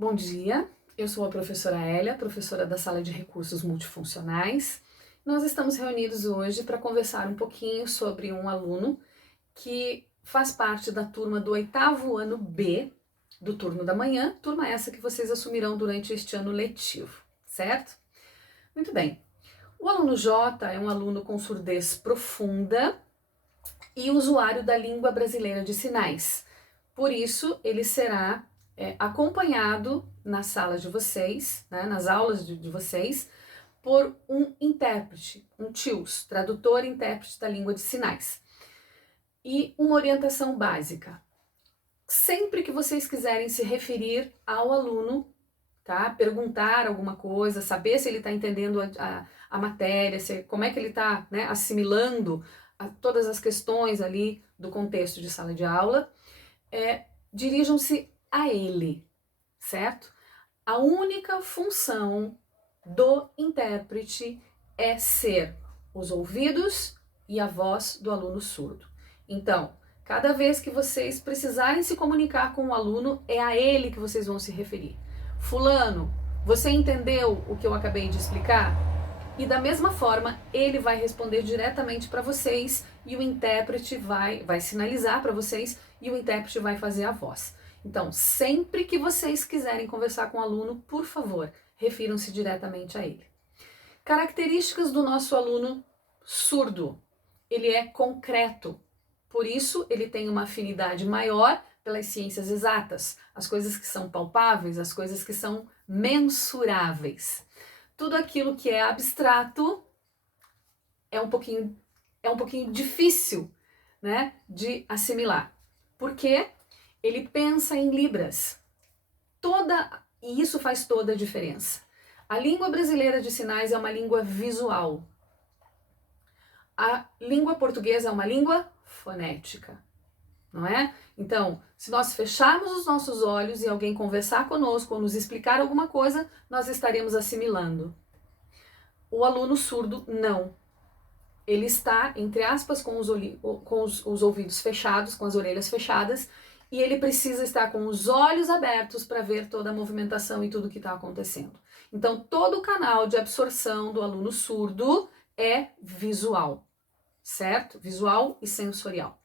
Bom dia, eu sou a professora Hélia, professora da Sala de Recursos Multifuncionais. Nós estamos reunidos hoje para conversar um pouquinho sobre um aluno que faz parte da turma do 8º ano B do turno da manhã, turma essa que vocês assumirão durante este ano letivo, certo? Muito bem. O aluno J é um aluno com surdez profunda e usuário da língua brasileira de sinais. Por isso, ele será acompanhado na sala de vocês, né, nas aulas de vocês, por um intérprete, um TILS, tradutor e intérprete da língua de sinais. E uma orientação básica. Sempre que vocês quiserem se referir ao aluno, tá? Perguntar alguma coisa, saber se ele está entendendo a matéria, como é que ele está, né, assimilando todas as questões ali do contexto de sala de aula, dirijam-se a ele, certo? A única função do intérprete é ser os ouvidos e a voz do aluno surdo. Então, cada vez que vocês precisarem se comunicar com o aluno, é a ele que vocês vão se referir. Fulano, você entendeu o que eu acabei de explicar? E da mesma forma, ele vai responder diretamente para vocês e o intérprete vai sinalizar para vocês e o intérprete vai fazer a voz. Então, sempre que vocês quiserem conversar com o aluno, por favor, refiram-se diretamente a ele. Características do nosso aluno surdo. Ele é concreto, por isso ele tem uma afinidade maior pelas ciências exatas, as coisas que são palpáveis, as coisas que são mensuráveis. Tudo aquilo que é abstrato é um pouquinho difícil, né, de assimilar. Por quê? Ele pensa em libras. E isso faz toda a diferença. A língua brasileira de sinais é uma língua visual. A língua portuguesa é uma língua fonética, não é? Então, se nós fecharmos os nossos olhos e alguém conversar conosco ou nos explicar alguma coisa, nós estaremos assimilando. O aluno surdo, não. Ele está, entre aspas, com os ouvidos fechados, com as orelhas fechadas, e ele precisa estar com os olhos abertos para ver toda a movimentação e tudo o que está acontecendo. Então, todo o canal de absorção do aluno surdo é visual, certo? Visual e sensorial.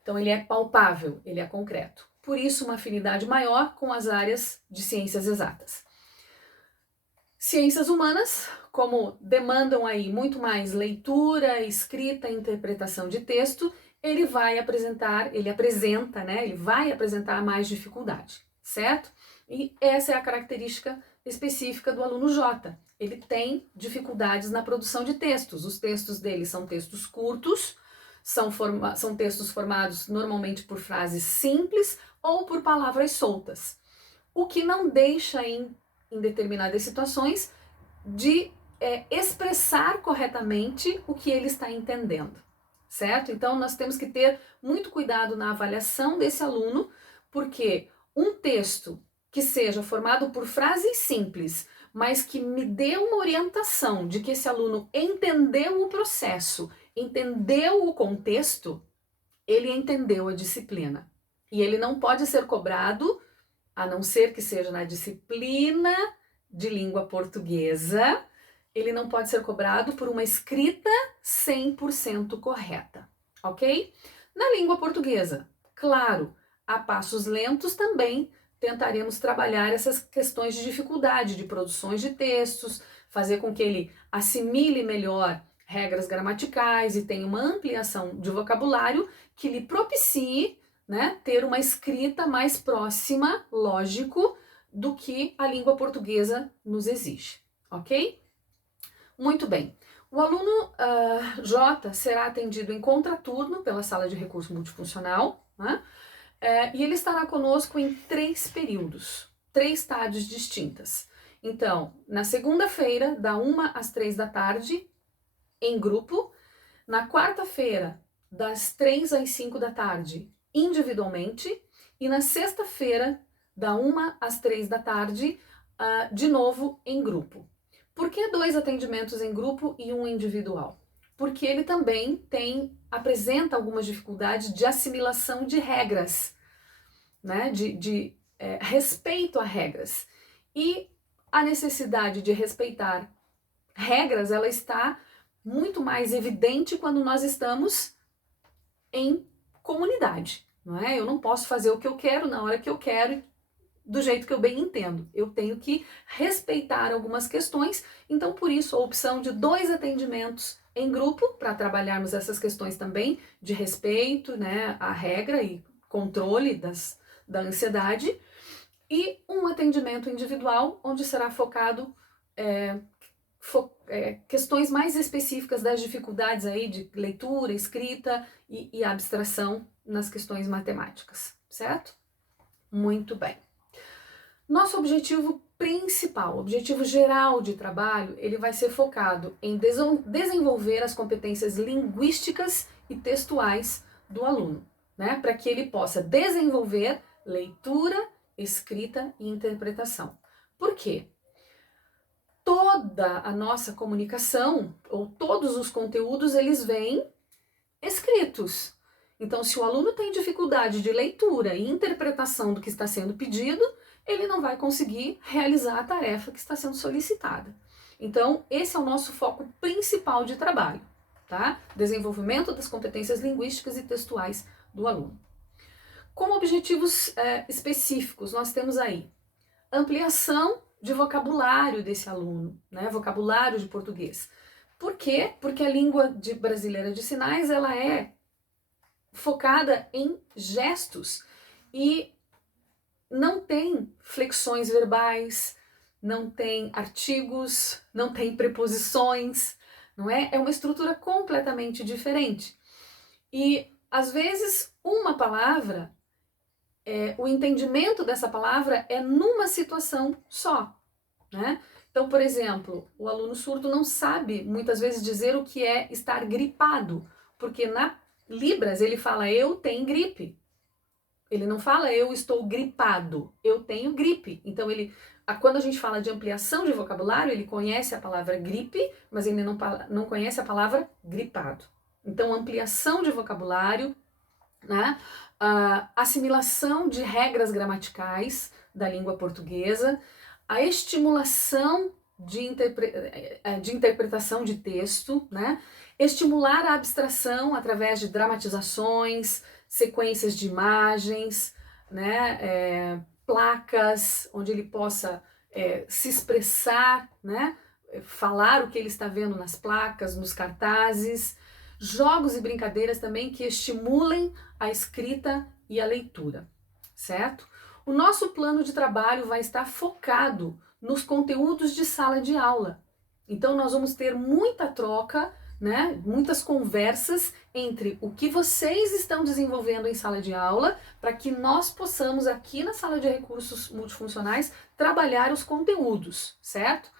Então, ele é palpável, ele é concreto. Por isso, uma afinidade maior com as áreas de ciências exatas. Ciências humanas, como demandam aí muito mais leitura, escrita e interpretação de texto, ele vai apresentar mais dificuldade, certo? E essa é a característica específica do aluno J. Ele tem dificuldades na produção de textos. Os textos dele são textos curtos, são textos formados normalmente por frases simples ou por palavras soltas, o que não deixa em determinadas situações de expressar corretamente o que ele está entendendo, certo? Então, nós temos que ter muito cuidado na avaliação desse aluno, porque um texto que seja formado por frases simples, mas que me dê uma orientação de que esse aluno entendeu o processo, entendeu o contexto, ele entendeu a disciplina. E ele não pode ser cobrado, a não ser que seja na disciplina de língua portuguesa, ele não pode ser cobrado por uma escrita 100% correta, ok? Na língua portuguesa, claro, a passos lentos também tentaremos trabalhar essas questões de dificuldade de produções de textos, fazer com que ele assimile melhor regras gramaticais e tenha uma ampliação de vocabulário que lhe propicie, né, ter uma escrita mais próxima, lógico, do que a língua portuguesa nos exige, ok? Muito bem. O aluno J será atendido em contraturno pela Sala de Recurso Multifuncional, né? E ele estará conosco em 3 períodos, 3 tardes distintas. Então, na segunda-feira, da 1 às 3 da tarde, em grupo. Na quarta-feira, das 3 às 5 da tarde, individualmente. E na sexta-feira, da 1 às 3 da tarde, de novo em grupo. Por que 2 atendimentos em grupo e 1 individual? Porque ele também apresenta algumas dificuldades de assimilação de regras, né? De respeito a regras. E a necessidade de respeitar regras, ela está muito mais evidente quando nós estamos em comunidade, não é? Eu não posso fazer o que eu quero na hora que eu quero, do jeito que eu bem entendo. Eu tenho que respeitar algumas questões, então por isso a opção de 2 atendimentos em grupo, para trabalharmos essas questões também de respeito, né, à regra e controle da ansiedade, e um atendimento individual, onde será focado questões mais específicas das dificuldades aí de leitura, escrita e abstração nas questões matemáticas, certo? Muito bem. Nosso objetivo principal, objetivo geral de trabalho, ele vai ser focado em desenvolver as competências linguísticas e textuais do aluno, né? Para que ele possa desenvolver leitura, escrita e interpretação. Por quê? Toda a nossa comunicação, ou todos os conteúdos, eles vêm escritos. Então, se o aluno tem dificuldade de leitura e interpretação do que está sendo pedido, ele não vai conseguir realizar a tarefa que está sendo solicitada. Então, esse é o nosso foco principal de trabalho, tá? Desenvolvimento das competências linguísticas e textuais do aluno. Como objetivos específicos, nós temos aí ampliação de vocabulário desse aluno, né? Vocabulário de português. Por quê? Porque a língua brasileira de sinais, ela é focada em gestos e não tem flexões verbais, não tem artigos, não tem preposições, não é? É uma estrutura completamente diferente. E, às vezes, uma palavra, o entendimento dessa palavra é numa situação só, né? Então, por exemplo, o aluno surdo não sabe, muitas vezes, dizer o que é estar gripado, porque na Libras ele fala, eu tenho gripe. Ele não fala, eu estou gripado, eu tenho gripe. Então, quando a gente fala de ampliação de vocabulário, ele conhece a palavra gripe, mas ele não conhece a palavra gripado. Então, ampliação de vocabulário, né? Assimilação de regras gramaticais da língua portuguesa, a estimulação de interpretação de texto, né? Estimular a abstração através de dramatizações, sequências de imagens, né? Placas, onde ele possa se expressar, né? Falar o que ele está vendo nas placas, nos cartazes, jogos e brincadeiras também que estimulem a escrita e a leitura, certo? O nosso plano de trabalho vai estar focado nos conteúdos de sala de aula. Então nós vamos ter muita troca, né? Muitas conversas entre o que vocês estão desenvolvendo em sala de aula, para que nós possamos aqui na sala de recursos multifuncionais trabalhar os conteúdos, certo?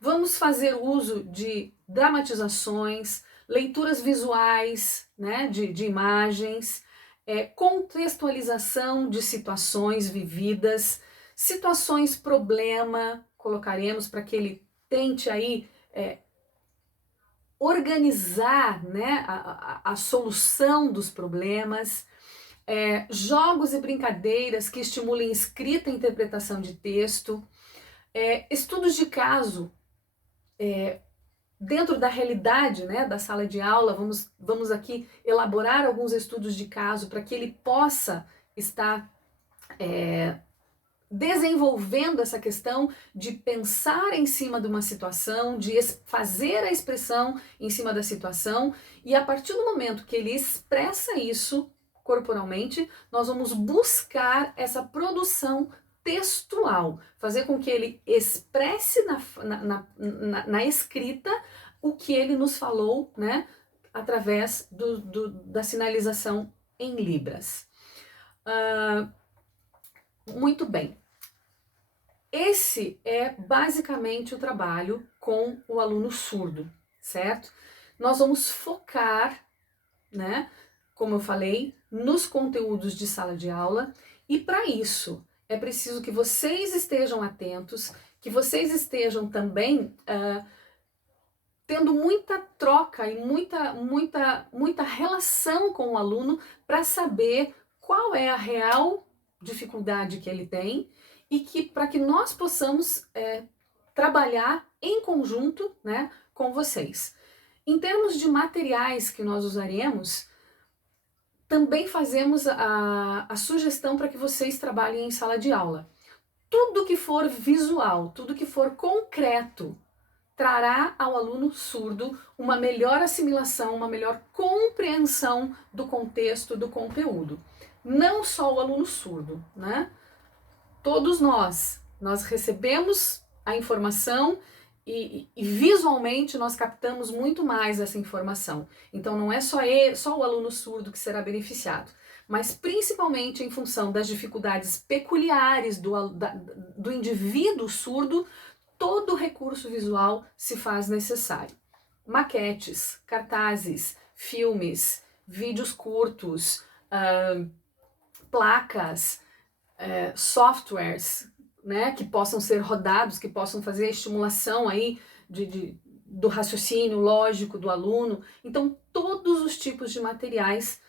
Vamos fazer uso de dramatizações, leituras visuais, né, de imagens, contextualização de situações vividas, situações problema, colocaremos para que ele tente aí organizar, né, a solução dos problemas, jogos e brincadeiras que estimulem escrita e interpretação de texto, estudos de caso, dentro da realidade, né, da sala de aula. Vamos aqui elaborar alguns estudos de caso para que ele possa estar desenvolvendo essa questão de pensar em cima de uma situação, de fazer a expressão em cima da situação, e a partir do momento que ele expressa isso corporalmente, nós vamos buscar essa produção textual, fazer com que ele expresse na escrita o que ele nos falou, né, através da sinalização em Libras. Muito bem. Esse é basicamente o trabalho com o aluno surdo, certo? Nós vamos focar, né, como eu falei, nos conteúdos de sala de aula, e para isso é preciso que vocês estejam atentos, que vocês estejam também tendo muita troca e muita relação com o aluno para saber qual é a real dificuldade que ele tem e que para que nós possamos trabalhar em conjunto, né, com vocês. Em termos de materiais que nós usaremos, também fazemos a sugestão para que vocês trabalhem em sala de aula. Tudo que for visual, tudo que for concreto, trará ao aluno surdo uma melhor assimilação, uma melhor compreensão do contexto, do conteúdo. Não só o aluno surdo, né? Todos nós recebemos a informação e visualmente nós captamos muito mais essa informação. Então não é só o aluno surdo que será beneficiado, mas principalmente em função das dificuldades peculiares do indivíduo surdo, todo recurso visual se faz necessário. Maquetes, cartazes, filmes, vídeos curtos, placas, softwares, né, que possam ser rodados, que possam fazer a estimulação aí do raciocínio lógico do aluno. Então, todos os tipos de materiais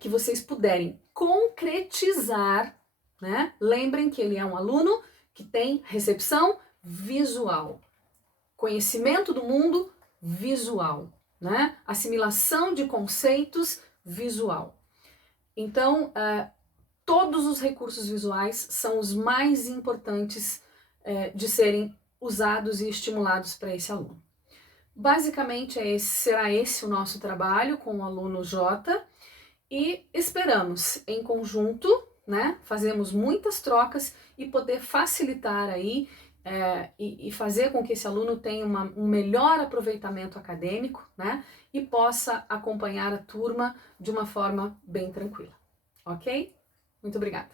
que vocês puderem concretizar, né? Lembrem que ele é um aluno que tem recepção visual, conhecimento do mundo visual, né? Assimilação de conceitos visual. Então, todos os recursos visuais são os mais importantes de serem usados e estimulados para esse aluno. Basicamente, será esse o nosso trabalho com o aluno J, e esperamos, em conjunto, né, fazermos muitas trocas e poder facilitar aí e fazer com que esse aluno tenha um melhor aproveitamento acadêmico, né, e possa acompanhar a turma de uma forma bem tranquila. Ok? Muito obrigada.